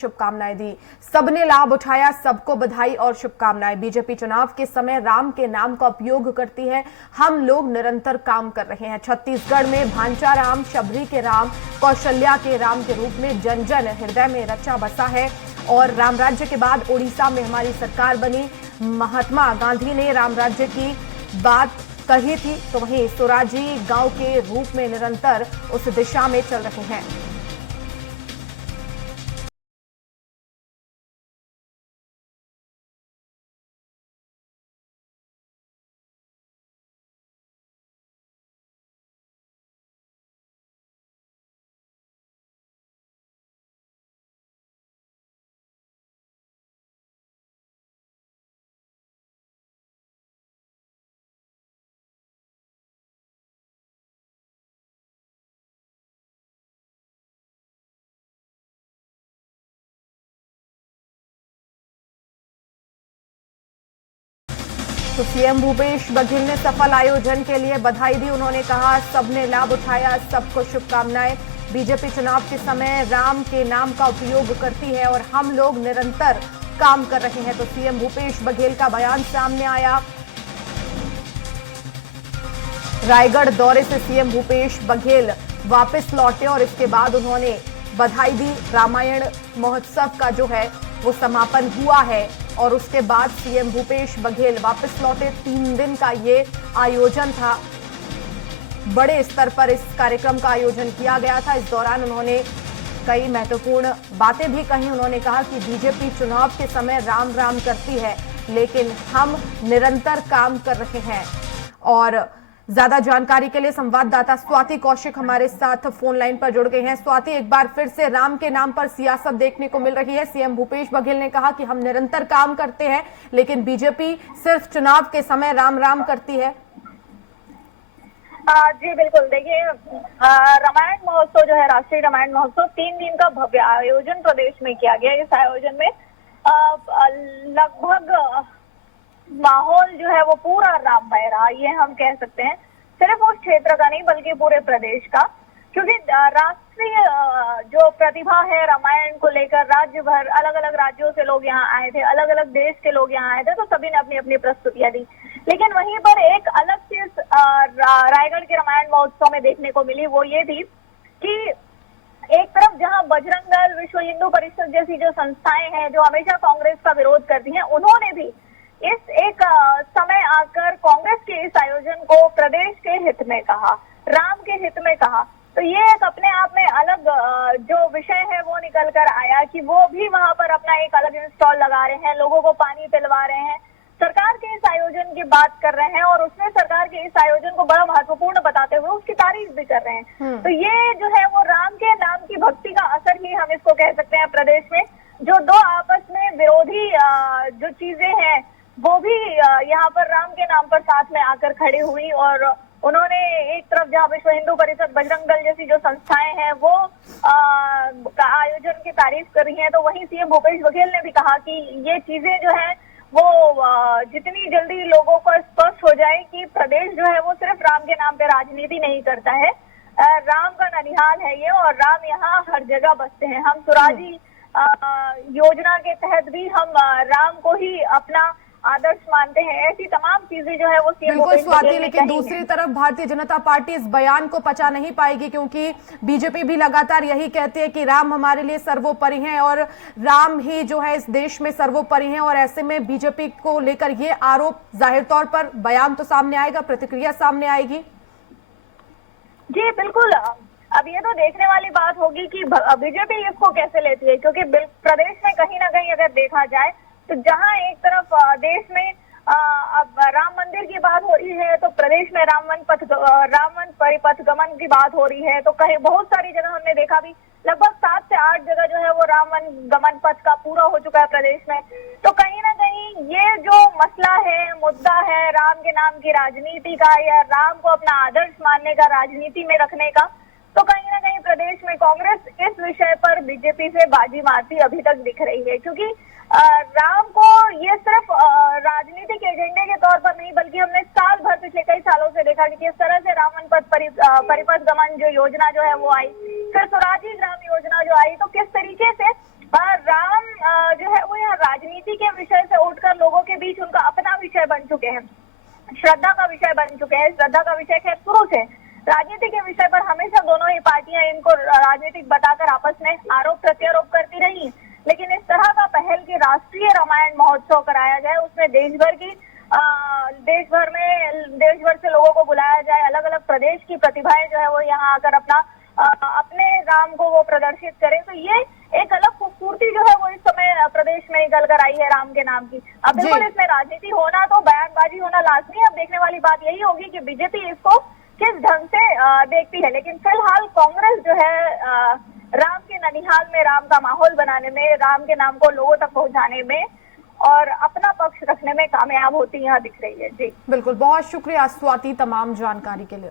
शुभकामनाएं दी। सबने लाभ उठाया, सबको बधाई और शुभकामनाएं। बीजेपी चुनाव के समय राम के नाम का उपयोग करती है, हम लोग निरंतर काम कर रहे हैं। छत्तीसगढ़ में भांचा राम, शबरी के राम, कौशल्या के राम के रूप में जन जन हृदय में रचा बसा है। और राम राज्य के बाद उड़ीसा में हमारी सरकार बनी। महात्मा गांधी ने राम राज्य की बात कही थी, तो वहीं स्वराजी गांव के रूप में निरंतर उस दिशा में चल रहे हैं। तो सीएम भूपेश बघेल ने सफल आयोजन के लिए बधाई दी। उन्होंने कहा सबने लाभ उठाया, सबको शुभकामनाएं। बीजेपी चुनाव के समय राम के नाम का उपयोग करती है और हम लोग निरंतर काम कर रहे हैं। तो सीएम भूपेश बघेल का बयान सामने आया। रायगढ़ दौरे से सीएम भूपेश बघेल वापस लौटे और इसके बाद उन्होंने बधाई दी। रामायण महोत्सव का जो है वो समापन हुआ है और उसके बाद सीएम भूपेश बघेल वापस लौटे। 3 दिन का ये आयोजन था, बड़े स्तर पर इस कार्यक्रम का आयोजन किया गया था। इस दौरान उन्होंने कई महत्वपूर्ण बातें भी कही। उन्होंने कहा कि बीजेपी चुनाव के समय राम राम करती है, लेकिन हम निरंतर काम कर रहे हैं। और ज्यादा जानकारी के लिए संवाददाता स्वाति कौशिक हमारे साथ फोन लाइन पर जुड़ गए हैं। स्वाति, एक बार फिर से राम के नाम पर सियासत देखने को मिल रही है। सीएम भूपेश बघेल ने कहा कि हम निरंतर काम करते हैं, लेकिन बीजेपी सिर्फ चुनाव के समय राम राम करती है। जी बिल्कुल, देखिए रामायण महोत्सव जो है, राष्ट्रीय रामायण महोत्सव 3 दिन का भव्य आयोजन प्रदेश में किया गया। इस आयोजन में लगभग माहौल जो है वो पूरा राममय रहा, ये हम कह सकते हैं। सिर्फ उस क्षेत्र का नहीं बल्कि पूरे प्रदेश का, क्योंकि राष्ट्रीय जो प्रतिभा है रामायण को लेकर, राज्य भर अलग अलग राज्यों से लोग यहाँ आए थे, अलग अलग देश के लोग यहाँ आए थे, तो सभी ने अपनी अपनी प्रस्तुतियां दी। लेकिन वहीं पर एक अलग चीज रायगढ़ के रामायण महोत्सव में देखने को मिली, वो ये थी कि एक तरफ जहां बजरंग दल, विश्व हिंदू परिषद जैसी जो संस्थाएं हैं जो हमेशा कांग्रेस का विरोध करती हैं, उन्होंने भी इस एक समय आकर कांग्रेस के इस आयोजन को प्रदेश के हित में कहा, राम के हित में कहा। तो ये एक अपने आप में अलग जो विषय है वो निकल कर आया कि वो भी वहां पर अपना एक अलग स्टॉल लगा रहे हैं, लोगों को पानी पिलवा रहे हैं, सरकार के इस आयोजन की बात कर रहे हैं और उसमें सरकार के इस आयोजन को बड़ा महत्वपूर्ण बताते हुए उसकी तारीफ भी कर रहे हैं। तो ये जो है वो राम के नाम की भक्ति का असर ही हम इसको कह सकते हैं। प्रदेश में जो दो आपस में विरोधी जो चीजें हैं वो भी यहाँ पर राम के नाम पर साथ में आकर खड़ी हुई और उन्होंने एक तरफ जहाँ विश्व हिंदू परिषद, बजरंग दल जैसी जो संस्थाएं हैं वो आयोजन की तारीफ कर रही हैं, तो वहीं सीएम भूपेश बघेल ने भी कहा कि ये चीजें जो है वो जितनी जल्दी लोगों को स्पष्ट हो जाए कि प्रदेश जो है वो सिर्फ राम के नाम पे राजनीति नहीं करता है, राम का ननिहाल है ये और राम यहाँ हर जगह बसते हैं। हम स्वराजी योजना के तहत भी हम राम को ही अपना आदर्श मानते हैं। ऐसी तमाम चीजें जो है वो बिल्कुल स्वाति, लेकिन दूसरी तरफ भारतीय जनता पार्टी इस बयान को पचा नहीं पाएगी, क्योंकि बीजेपी भी लगातार यही कहती है कि राम हमारे लिए सर्वोपरि हैं और राम ही जो है इस देश में सर्वोपरि हैं। और ऐसे में बीजेपी को लेकर ये आरोप जाहिर तौर पर बयान तो सामने आएगा, प्रतिक्रिया सामने आएगी। जी बिल्कुल, अब ये तो देखने वाली बात होगी कि बीजेपी इसको कैसे लेती है, क्योंकि प्रदेश में कहीं ना कहीं अगर देखा जाए तो जहां एक तरफ देश में अब राम मंदिर की बात हो रही है, तो प्रदेश में रामवन परिपथ गमन की बात हो रही है, तो कहीं बहुत सारी जगह हमने देखा भी लगभग 7 से 8 जगह जो है वो रामवन गमन पथ का पूरा हो चुका है प्रदेश में। तो कहीं ना कहीं ये जो मसला है, मुद्दा है राम के नाम की राजनीति का या राम को अपना आदर्श मानने का, राजनीति में रखने का, तो कहीं ना कहीं प्रदेश में कांग्रेस इस विषय पर बीजेपी से बाजी मारती अभी तक दिख रही है। क्योंकि राम को ये सिर्फ राजनीतिक एजेंडे के तौर पर नहीं बल्कि हमने साल भर पिछले कई सालों से देखा कि किस तरह से रामवन पथ परिपथ गमन जो योजना जो है वो आई, फिर स्वराजी ग्राम योजना जो आई, तो किस तरीके से राम जो है वो यहाँ राजनीति के विषय से उठकर लोगों के बीच उनका अपना विषय बन चुके हैं, श्रद्धा का विषय बन चुके हैं। श्रद्धा का विषय खैर शुरू से, राजनीति के विषय पर हमेशा दोनों ही पार्टियां इनको राजनीतिक बताकर आपस में आरोप प्रत्यारोप करती रही, लेकिन इस तरह का पहल की राष्ट्रीय रामायण महोत्सव कराया जाए, उसमें देश भर से लोगों को बुलाया जाए, अलग अलग प्रदेश की प्रतिभाएं जो है वो यहाँ आकर अपने राम को वो प्रदर्शित करें, तो ये एक अलग खूबसूरती जो है वो इस समय प्रदेश में निकल कर आई है राम के नाम की। अब बिल्कुल इसमें राजनीति होना तो बयानबाजी होना लाजमी है। अब देखने वाली बात यही होगी कि बीजेपी इसको किस ढंग से देखती है, लेकिन फिलहाल कांग्रेस जो है राम के ननिहाल में राम का माहौल बनाने में, राम के नाम को लोगों तक पहुंचाने में और अपना पक्ष रखने में कामयाब होती यहाँ दिख रही है। जी बिल्कुल, बहुत शुक्रिया स्वाति तमाम जानकारी के लिए।